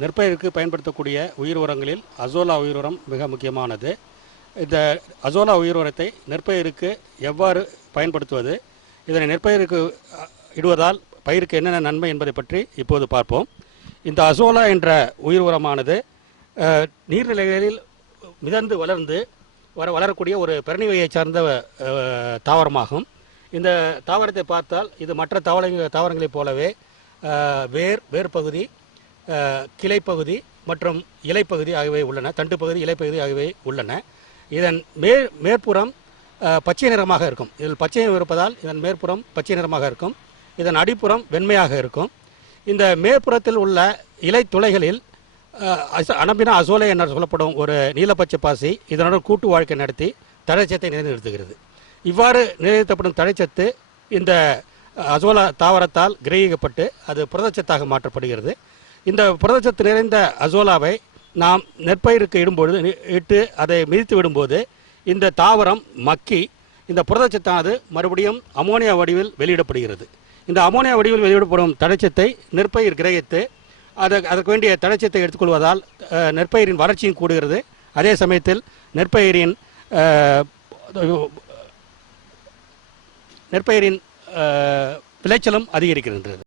நெற்பயிருக்கு பயன்படுத்தக்கூடிய உயிர் உரங்களில் அசோலா உயிர் உரம் மிக முக்கியமானது. இந்த அசோலா உயிர் உரத்தை நெற்பயிருக்கு எவ்வாறு பயன்படுத்துவது, இதனை நெற்பயிருக்கு இடுவதால் பயிருக்கு என்னென்ன நன்மை என்பதை பற்றி இப்போது பார்ப்போம். இந்த அசோலா என்ற உயிர் உரமானது நீர்நிலைகளில் மிதந்து வளர்ந்து வளரக்கூடிய ஒரு பெரணி வகையை சார்ந்த தாவரமாகும். இந்த தாவரத்தை பார்த்தால் இது மற்ற தாவரங்களைப் போலவே வேர் பகுதி, கிளைப்பகுதி மற்றும் இலைப்பகுதி ஆகியவை உள்ளன. தண்டு பகுதி, இலைப்பகுதி ஆகியவை உள்ளன. இதன் மேற்புறம் பச்சை நிறமாக இருக்கும். இதில் பச்சை இருப்பதால் இதன் மேற்புறம் பச்சை நிறமாக இருக்கும். இதன் அடிப்புறம் வெண்மையாக இருக்கும். இந்த மேற்புறத்தில் உள்ள இலை துளைகளில் அனபினா அசோலை என சொல்லப்படும் ஒரு நீலப்பச்சை பாசி இதனுடன் கூட்டு வாழ்க்கை நடத்தி தழைச்சத்தை நிலைநிறுத்துகிறது. இவ்வாறு நிலைநிறுத்தப்படும் தழைச்சத்து இந்த அசோலா தாவரத்தால் கிரகிக்கப்பட்டு அது புரதச்சத்தாக மாற்றப்படுகிறது. இந்த புரதச்சத்து நிறைந்த அசோலாவை நாம் நெற்பயிருக்கு இட்டு அதை மிதித்து விடும்போது இந்த தாவரம் மக்கி இந்த புரதச்சத்தானது மறுபடியும் அமோனியா வடிவில் வெளியிடப்படுகிறது. இந்த அமோனியா வடிவில் வெளியிடப்படும் தழைச்சத்தை நெற்பயிர் கிரகித்து அதற்கு வேண்டிய தழைச்சத்தை எடுத்துக்கொள்வதால் நெற்பயிரின் வளர்ச்சியும் கூடுகிறது. அதே சமயத்தில் நெற்பயிரின் விளைச்சலும் அதிகரிக்கின்றது.